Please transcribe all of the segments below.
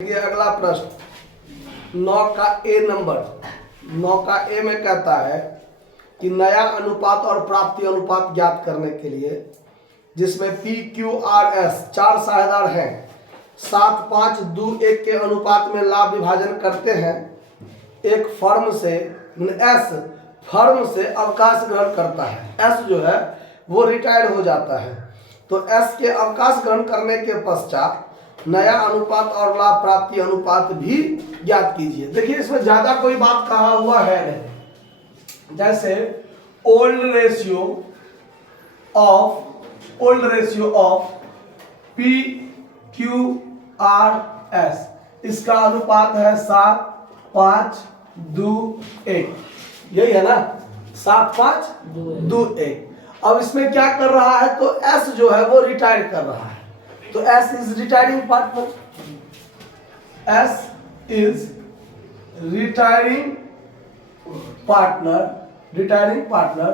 देखिए अगला प्रश्न 9 का ए नंबर 9 का ए में कहता है कि नया अनुपात और प्राप्ति अनुपात ज्ञात करने के लिए जिसमें पी क्यू आर एस 4 साझेदार हैं 7 5 2 1 के अनुपात में लाभ विभाजन करते हैं। एक फर्म से एस फर्म से अवकाश ग्रहण करता है। एस जो है वो रिटायर्ड हो जाता है, तो एस के अवकाश ग्रहण करने के पश्चात नया अनुपात और लाभ प्राप्ति अनुपात भी ज्ञात कीजिए। देखिए इसमें ज्यादा कोई बात कहा हुआ है नहीं, जैसे old ratio of P Q R S, इसका अनुपात है 7 5 2 1, यही है ना, 7 5 2 1। अब इसमें क्या कर रहा है, तो एस जो है वो रिटायर कर रहा है, तो S is retiring partner, S is retiring partner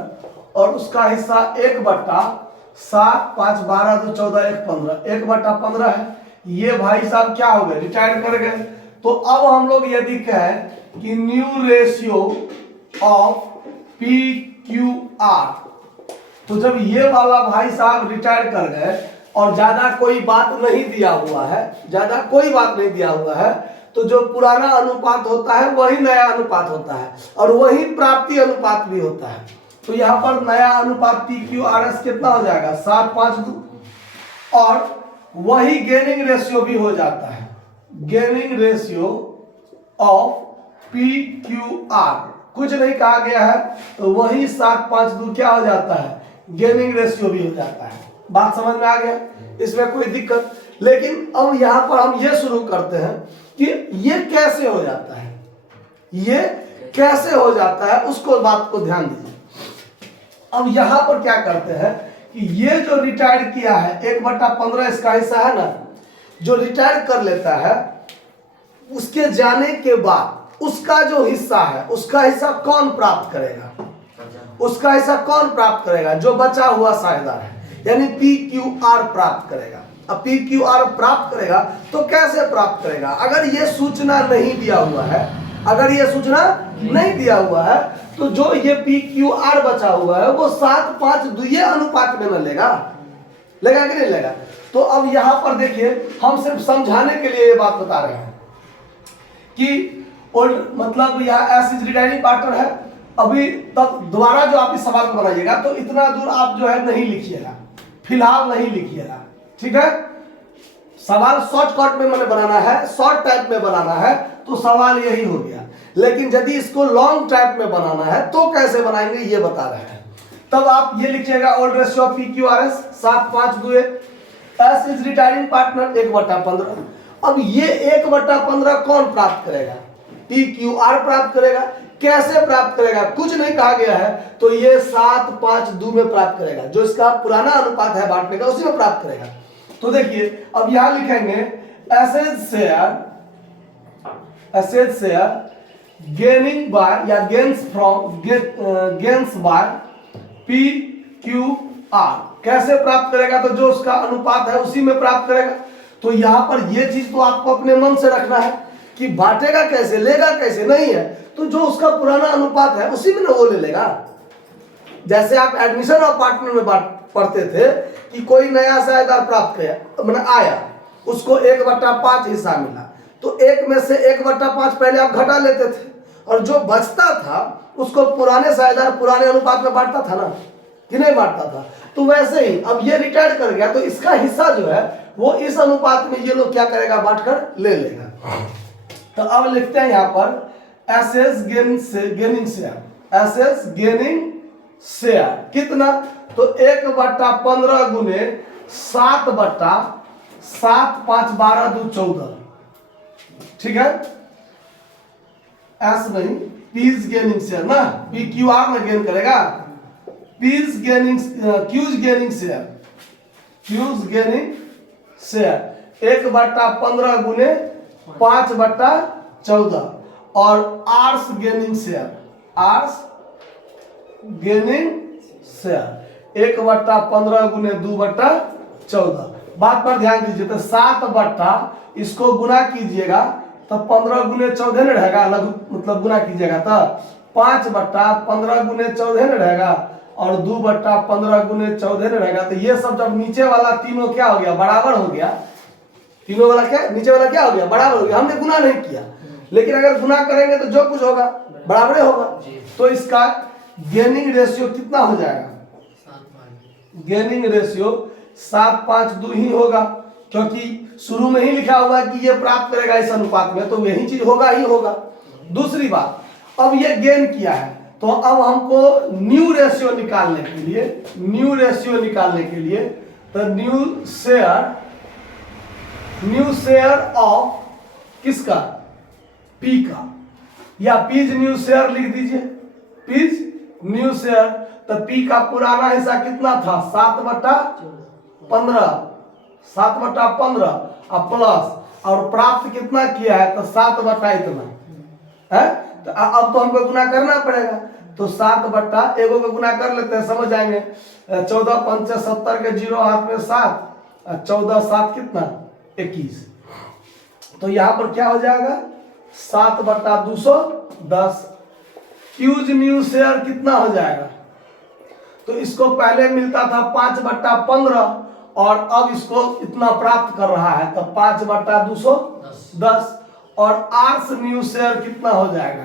और उसका हिस्सा 1/7 5 12 2 14 1 15 1/15 है। ये भाई साहब क्या हो गए, रिटायर कर गए। तो अब हम लोग यदि कहें कि new ratio of P Q R, तो जब ये वाला भाई साहब रिटायर कर गए और ज्यादा कोई बात नहीं दिया हुआ है, तो जो पुराना अनुपात होता है वही नया अनुपात होता है और वही प्राप्ति अनुपात भी होता है। तो यहाँ पर नया अनुपात पी क्यू आर एस कितना हो जाएगा, 7 5 2, और वही गेनिंग रेशियो भी हो जाता है। Gaining ratio of P Q R कुछ नहीं कहा गया है, तो वही 7 5 2 क्या हो जाता है, गेनिंग रेशियो भी हो जाता है। बात समझ में आ गया, इसमें कोई दिक्कत। लेकिन अब यहां पर हम ये शुरू करते हैं कि ये कैसे हो जाता है, उसको बात को ध्यान दीजिए। अब यहां पर क्या करते हैं कि ये जो रिटायर किया है 1/15 इसका हिस्सा है ना, जो रिटायर कर लेता है उसके जाने के बाद उसका जो हिस्सा है उसका हिस्सा कौन प्राप्त करेगा, जो बचा हुआ साझेदार है, यानी पी क्यू आर प्राप्त करेगा। अब पी क्यू आर प्राप्त करेगा तो कैसे प्राप्त करेगा, अगर ये सूचना नहीं दिया हुआ है, तो जो ये पी क्यू आर बचा हुआ है वो 7 5 2 अनुपात में न लेगा कि नहीं लेगा। तो अब यहां पर देखिए हम सिर्फ समझाने के लिए ये बात बता रहे हैं कि मतलब यहाँ एस इज रिटायरिंग पार्टनर है। अभी तब दोबारा जो आप इस सवाल को बनाइएगा तो इतना दूर आप जो है नहीं लिखिएगा, फिलहाल नहीं लिखिएगा, ठीक है। सवाल शॉर्टकट में मैंने बनाना है, शॉर्ट टाइप में बनाना है, तो सवाल यही हो गया। लेकिन यदि इसको लॉन्ग टाइप में बनाना है तो कैसे बनाएंगे ये बता रहे हैं। तब आप ये लिखिएगा old ratio of P Q R S 7 5 2 1, S is retiring partner 1/15। अब ये 1/15 कौन प्राप्त करेगा, पी क्यू आर प्राप्त करेगा। कैसे प्राप्त करेगा, कुछ नहीं कहा गया है, तो ये 7 5 2 में प्राप्त करेगा, जो इसका पुराना अनुपात है बांटने का उसी में प्राप्त करेगा। तो देखिए अब यहां लिखेंगे एसेट शेयर गेनिंग बाय या gains by P Q R. कैसे प्राप्त करेगा, तो जो उसका अनुपात है उसी में प्राप्त करेगा। तो यहां पर यह चीज तो आपको अपने मन से रखना है कि बांटेगा कैसे, लेगा कैसे, नहीं है तो जो उसका पुराना अनुपात है उसी में ना वो ले लेगा। जैसे आप एडमिशन ऑफ पार्टनर में पढ़ते थे कि कोई नया साझेदार प्राप्त किया मैंने आया, उसको 1/5 हिस्सा मिला, तो 1 में से 1/5 पहले आप घटा लेते थे और जो बचता था उसको पुराने साझेदार पुराने अनुपात में बांटता था ना, कि नहीं बांटता था। तो वैसे ही अब ये रिटायर कर गया तो इसका हिस्सा जो है वो इस अनुपात में ये लोग क्या करेगा, बांटकर ले लेगा। तो अब लिखते हैं यहाँ पर एसेस गेनिंग शेयर कितना, तो 1/15 गुने 7/7 5 12 2 14, ठीक है। एस नहीं, पीज गेनिंग शेयर ना, पी क्यू आर में गेन करेगा, क्यूज गेनिंग शेयर 1/15 गुने 5/14 और आर्स गेनिंग शेयर 1/15 गुने 2/14 बात पर ध्यान दीजिए। तो 7 बट्टा इसको गुना कीजिएगा तो 15 गुने 14 न रहेगा, लघु मतलब गुना कीजिएगा तो 5 बट्टा 15 गुने 14 न रहेगा और 2 बट्टा 15 गुने 14 न रहेगा। तो ये सब जब नीचे वाला तीनों क्या हो गया, बराबर हो गया। तीनों वाला क्या, नीचे वाला क्या हो गया, बराबर हो गया। हमने गुना नहीं किया, लेकिन अगर गुना करेंगे तो जो कुछ होगा बराबर होगा। तो इसका गेनिंग रेशियो कितना हो जाएगा, गेनिंग रेशियो 7 5 2 ही होगा, क्योंकि शुरू में ही लिखा हुआ है कि ये प्राप्त करेगा इस अनुपात में, तो यही चीज होगा ही होगा। दूसरी बात, अब ये गेन किया है तो अब हमको न्यू रेशियो निकालने के लिए, न्यू रेशियो निकालने के लिए तो न्यू शेयर ऑफ किसका, पी का, या पीज न्यू शेयर लिख दीजिए, पीज न्यू शेयर। तो पी का पुराना हिस्सा कितना था, 7 बट्टा 15, 7 बट्टा 15 और प्लस, और प्राप्त कितना किया है तो 7 बट्टा इतना है। तो अब तो हमको गुना करना पड़ेगा, तो 7 बट्टा एगो को गुना कर लेते हैं, समझ जाएंगे। 14 5 70 के 0 हाथ में 7, 14 7 कितना 21। तो यहाँ पर क्या हो जाएगा 7 बट्टा 210। क्यूज न्यू शेयर कितना हो जाएगा, तो इसको पहले मिलता था 5 बट्टा 15 और अब इसको इतना प्राप्त कर रहा है तो 5 बट्टा 210। और आर्स न्यू शेयर कितना हो जाएगा,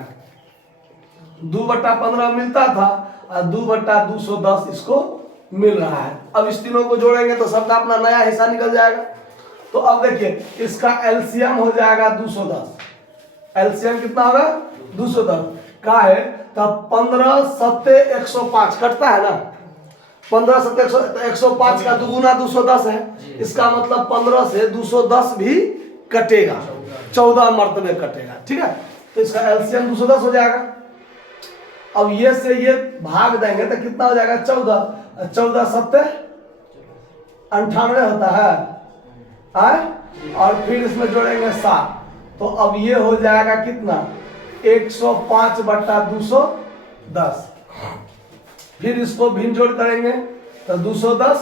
2 बट्टा 15 मिलता था और 2 बट्टा 210 इसको मिल रहा है। अब इस तीनों को जोड़ेंगे तो सबका अपना नया हिस्सा निकल जाएगा। तो अब देखिए इसका एलसीएम हो जाएगा 210। एलसीएम कितना होगा 210 का है, तब 15 7 105 कटता है ना, 15 7 105 का दुगुना 210 है। इसका मतलब 15 से 210 भी कटेगा, 14 मर्तबे कटेगा, ठीक है। तो इसका एलसीएम 210 हो जाएगा। अब ये से ये भाग देंगे तो कितना हो जाएगा 14, 14 7 98 होता है, और फिर इसमें जोड़ेंगे 7, तो अब ये हो जाएगा कितना 105 बट्टा 210। फिर इसको भिन्न जोड़ करेंगे तो 210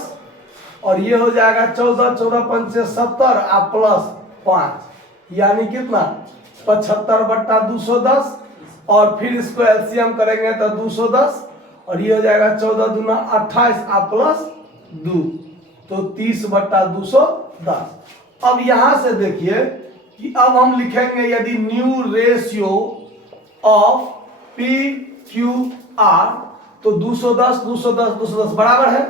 और ये हो जाएगा 14 14 5 70 और प्लस 5 यानी कितना 75 बट्टा 210, और फिर इसको एलसीएम करेंगे तो 210 और ये हो जाएगा 14 दूना 28 और प्लस 2 तो 30 बट्टा 210। अब यहां से देखिए कि अब हम लिखेंगे यदि new ratio of P Q R तो 210 210 210 बराबर है,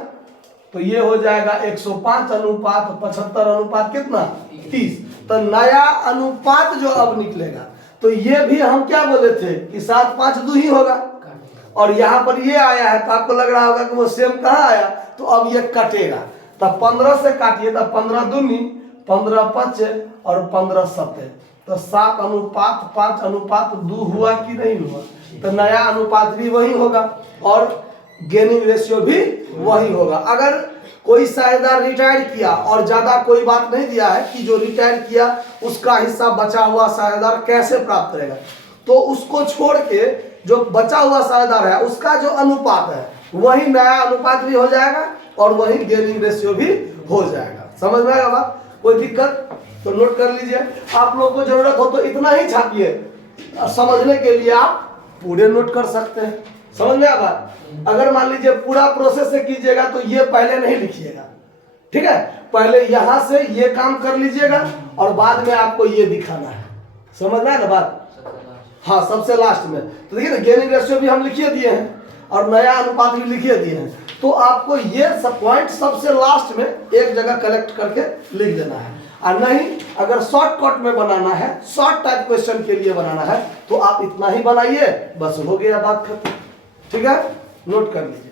तो ये हो जाएगा 105 अनुपात 75 अनुपात कितना 30। तो नया अनुपात जो अब निकलेगा तो ये भी हम क्या बोले थे कि 7 5 2 ही होगा, और यहाँ पर ये आया है तो आपको लग रहा होगा कि वो सेम कहाँ आया, तो अब ये कटेगा। तब 15 से काटिए तो 15 दूनी 15 5 और 15 7, तो 7 अनुपात 5 अनुपात 2 हुआ कि नहीं हुआ, तो नया अनुपात भी वही होगा और गेनिंग रेशियो भी वही होगा। अगर कोई साझेदार रिटायर किया और ज्यादा कोई बात नहीं दिया है कि जो रिटायर किया उसका हिस्सा बचा हुआ साझेदार कैसे प्राप्त करेगा, तो उसको छोड़ के जो बचा हुआ साझेदार है उसका जो अनुपात है वही नया अनुपात भी हो जाएगा और वही गेनिंग रेशियो भी हो जाएगा। समझ में आएगा बात, कोई दिक्कत तो नोट कर लीजिए। आप लोगों को जरूरत हो तो इतना ही छापिए, समझने के लिए आप पूरे नोट कर सकते हैं। समझ में आया बात। अगर मान लीजिए पूरा प्रोसेस से कीजिएगा तो ये पहले नहीं लिखिएगा, ठीक है, पहले यहां से ये काम कर लीजिएगा और बाद में आपको ये दिखाना है। समझ में आया ना बात, हाँ सबसे लास्ट में। तो देखिए ना गेनिंग रेशियो भी हम लिखिए दिए हैं और नया अनुपात भी लिखिए दिए हैं, तो आपको ये सब पॉइंट सबसे लास्ट में एक जगह कलेक्ट करके लिख देना है। और नहीं अगर शॉर्टकट में बनाना है, शॉर्ट टाइप क्वेश्चन के लिए बनाना है तो आप इतना ही बनाइए, बस हो गया बात खत्म। ठीक है, नोट कर लीजिए।